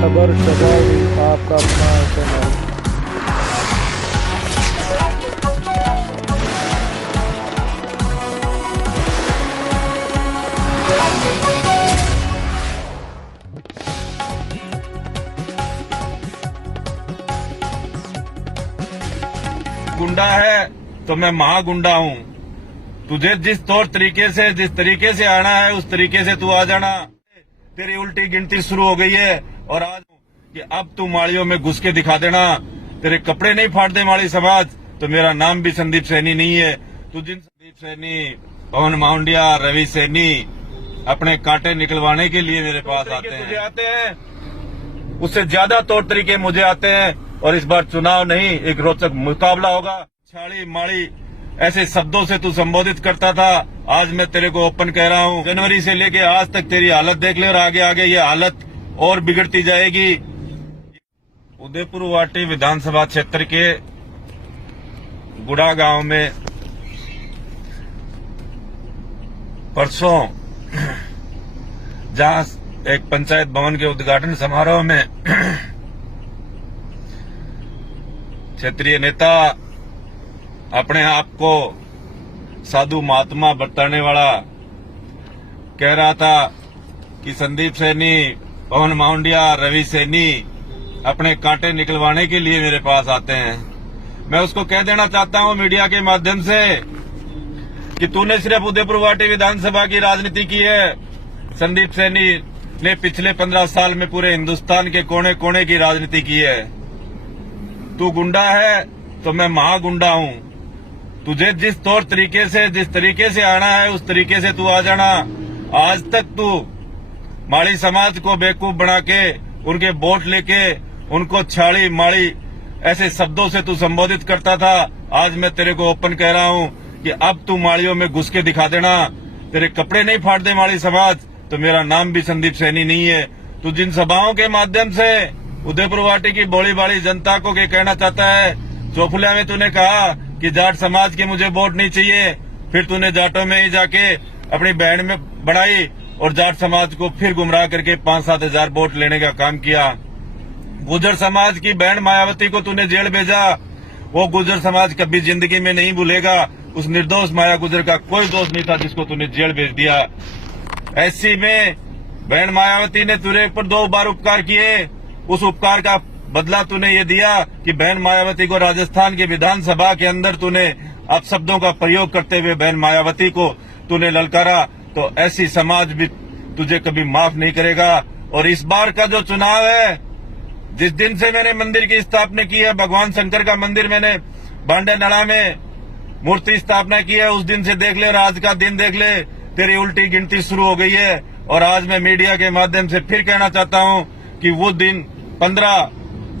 खबर चलाओ आपका अपना चैनल। गुंडा है तो मैं महागुंडा हूँ। तुझे जिस तौर तरीके से जिस तरीके से आना है उस तरीके से तू आ जाना। तेरी उल्टी गिनती शुरू हो गई है और आज कि अब तू माड़ियों में घुस के दिखा देना। तेरे कपड़े नहीं फाड़ दे माड़ी समाज तो मेरा नाम भी संदीप सैनी नहीं है। तू जिन संदीप सैनी, पवन माउंडिया, रवि सैनी अपने कांटे निकलवाने के लिए मेरे पास आते हैं, उससे ज्यादा तौर तरीके मुझे आते हैं। और इस बार चुनाव नहीं, एक रोचक मुकाबला होगा। छाड़ी माड़ी ऐसे शब्दों से तू संबोधित करता था, आज मैं तेरे को ओपन कह रहा हूँ, जनवरी से लेके आज तक तेरी हालत देख ले और आगे आगे ये हालत और बिगड़ती जाएगी। उदयपुर वाटी विधानसभा क्षेत्र के गुड़ा गांव में परसों जहां एक पंचायत भवन के उद्घाटन समारोह में क्षेत्रीय नेता अपने आप को साधु महात्मा बताने वाला कह रहा था कि संदीप सैनी, पवन माउंडिया, रवि सैनी अपने कांटे निकलवाने के लिए मेरे पास आते हैं। मैं उसको कह देना चाहता हूं मीडिया के माध्यम से कि तूने सिर्फ उदयपुर वाटी विधानसभा की राजनीति की है। संदीप सैनी ने पिछले 15 साल में पूरे हिंदुस्तान के कोने कोने की राजनीति की है। तू गुंडा है तो मैं महागुंडा हूँ। तुझे जिस तौर तरीके से जिस तरीके से आना है उस तरीके से तू आ जाना। आज तक तू माड़ी समाज को बेवकूफ बना के उनके वोट लेके उनको छाड़ी माड़ी ऐसे शब्दों से तू संबोधित करता था। आज मैं तेरे को ओपन कह रहा हूँ कि अब तू माड़ियों में घुस के दिखा देना। तेरे कपड़े नहीं फाड़ दे माड़ी समाज तो मेरा नाम भी संदीप सैनी नहीं है। तू जिन सभाओं के माध्यम से उदयपुर वाटी की बोली बाड़ी जनता को क्या कहना चाहता है। चौफुलिया में तूने कहा कि जाट समाज के मुझे वोट नहीं चाहिए, फिर तूने जाटों में ही जाके अपनी बैंड में बढ़ाई और जाट समाज को फिर गुमराह करके 5-7 हजार वोट लेने का काम किया। गुर्जर समाज की बैंड मायावती को तूने जेल भेजा। वो गुर्जर समाज कभी जिंदगी में नहीं भूलेगा। उस निर्दोष माया गुजर का कोई दोष नहीं था जिसको तूने जेल भेज दिया। ऐसी में बैंड मायावती ने तुझे ऊपर 2 बार उपकार किए। उस उपकार का बदला तूने ये दिया कि बहन मायावती को राजस्थान के विधानसभा के अंदर तूने अपशब्दों का प्रयोग करते हुए बहन मायावती को तूने ललकारा। तो ऐसी समाज भी तुझे कभी माफ नहीं करेगा। और इस बार का जो चुनाव है, जिस दिन से मैंने मंदिर की स्थापना की है, भगवान शंकर का मंदिर मैंने बांडे नला में मूर्ति स्थापना की है, उस दिन से देख ले और आज का दिन देख ले, तेरी उल्टी गिनती शुरू हो गई है। और आज मैं मीडिया के माध्यम से फिर कहना चाहता हूँ कि वो दिन 15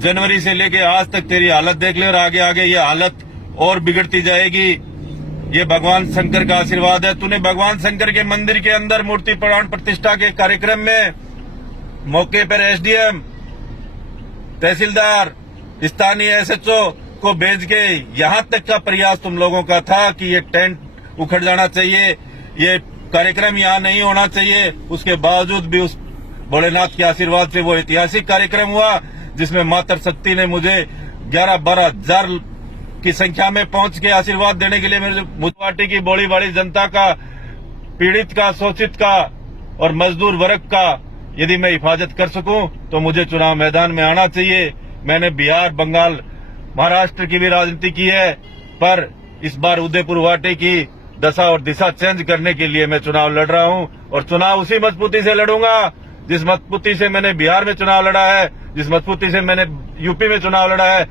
जनवरी से लेके आज तक तेरी हालत देख ले और आगे आगे ये हालत और बिगड़ती जाएगी। ये भगवान शंकर का आशीर्वाद है। तूने भगवान शंकर के मंदिर के अंदर मूर्ति प्राण प्रतिष्ठा के कार्यक्रम में मौके पर एसडीएम, तहसीलदार, स्थानीय एसएचओ को भेज के यहाँ तक का प्रयास तुम लोगों का था कि ये टेंट उखड़ जाना चाहिए, ये कार्यक्रम यहाँ नहीं होना चाहिए। उसके बावजूद भी उस भोलेनाथ के आशीर्वाद से वो ऐतिहासिक कार्यक्रम हुआ जिसमें माता शक्ति ने मुझे 11-12 हजार की संख्या में पहुंच के आशीर्वाद देने के लिए मेरे मुदवाटी की बोली बाड़ी जनता का, पीड़ित का, शोषित का और मजदूर वर्ग का यदि मैं हिफाजत कर सकूं तो मुझे चुनाव मैदान में आना चाहिए। मैंने बिहार, बंगाल, महाराष्ट्र की भी राजनीति की है, पर इस बार उदयपुर वाटी की दशा और दिशा चेंज करने के लिए मैं चुनाव लड़ रहा हूं। और चुनाव उसी मजबूती से लड़ूंगा जिस मजबूती से मैंने बिहार में चुनाव लड़ा है, जिस मजबूती से मैंने यूपी में चुनाव लड़ा है,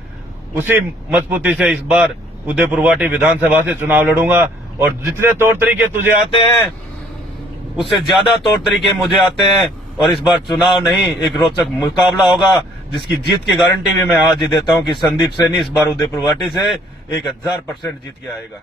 उसी मजबूती से इस बार उदयपुर वाटी विधानसभा से चुनाव लड़ूंगा। और जितने तौर तरीके तुझे आते हैं उससे ज्यादा तौर तरीके मुझे आते हैं। और इस बार चुनाव नहीं, एक रोचक मुकाबला होगा जिसकी जीत की गारंटी भी मैं आज ही देता हूं कि संदीप सैनी इस बार उदयपुर वाटी से 1000% जीत के आएगा।